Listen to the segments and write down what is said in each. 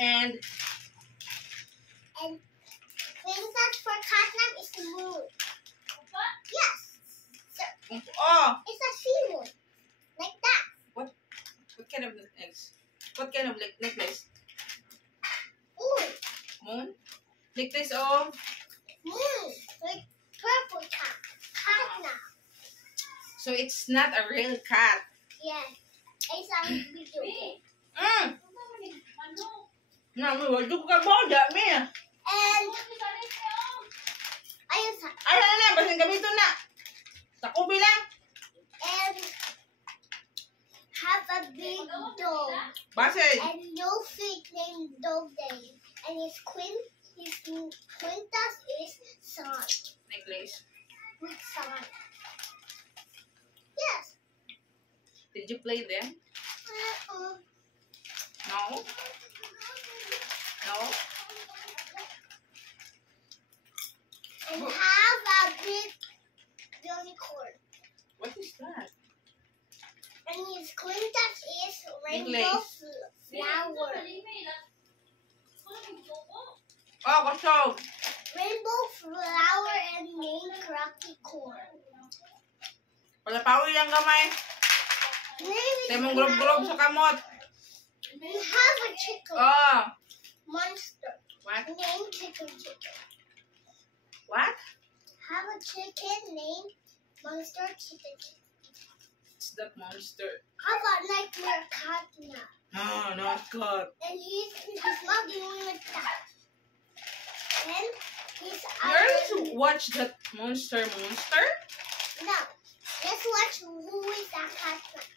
And princess for Catnap is the moon. Yes. So, oh, it's a sea moon. Like that. what kind of necklace? What kind of necklace? Moon. Moon? Necklace of Moon. With purple Catnap. so it's not a real cat. Yes. It's a video game. No, wag ka boda me. And ayun sa Ay na, basin gamito na. Tako bilang. and have a big dog. Basin. And no feet named Dog Day. And his quintas is Sun. Necklace. With Sun. Yes. Did you play them? No. No. And have a big unicorn. What is that? And his quintas is rainbow Necklace. flower. Oh, kasog. Rainbow flower and named Cracky Corn. Palapawi lang gamay. Tayo mong grub-grub sa kamot. We have a chicken Oh. monster What? named Chicken. What? Have a chicken named Monster Chicken. It's that monster. How about Nightmare Catnap? No, not good. And he's smuggling with that. And he's You already watch that monster? No. Let's watch who is that Catnap.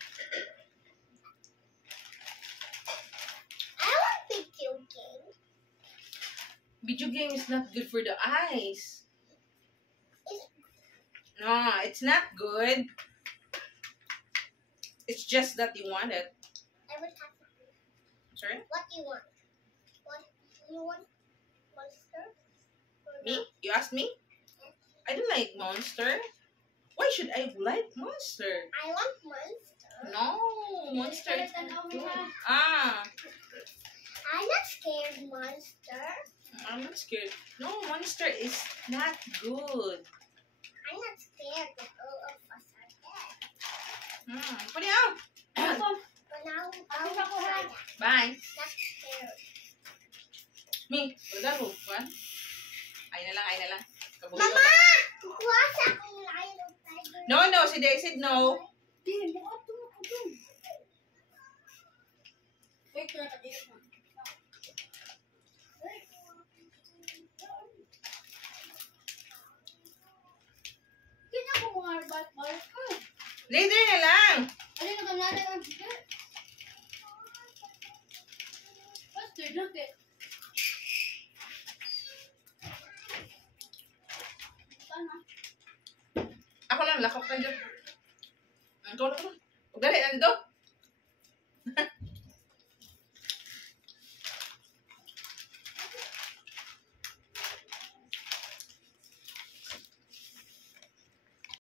I want video game. Video game is not good for the eyes. No, it's not good. It's just that you want it. I would have to. Sorry? What do you want? What you want? Monster? Or Me? not? You asked me? I don't like monster. Why should I like monster? I want monster. No, monster is not good. Ah, I'm not scared, monster. I'm not scared. No, monster is not good. I'm not scared, but all of us are dead. Put it out. But now I'll try that. Bye. Not scared. Me, pagka ko. What? Ay na lang. Kabuhay Mama! ko. Kukuha sa akong lion of tiger. No, si Day said no. Later na lang. Ako lang, lakok ka dyan. Ikaw na. Pagdali, nandito.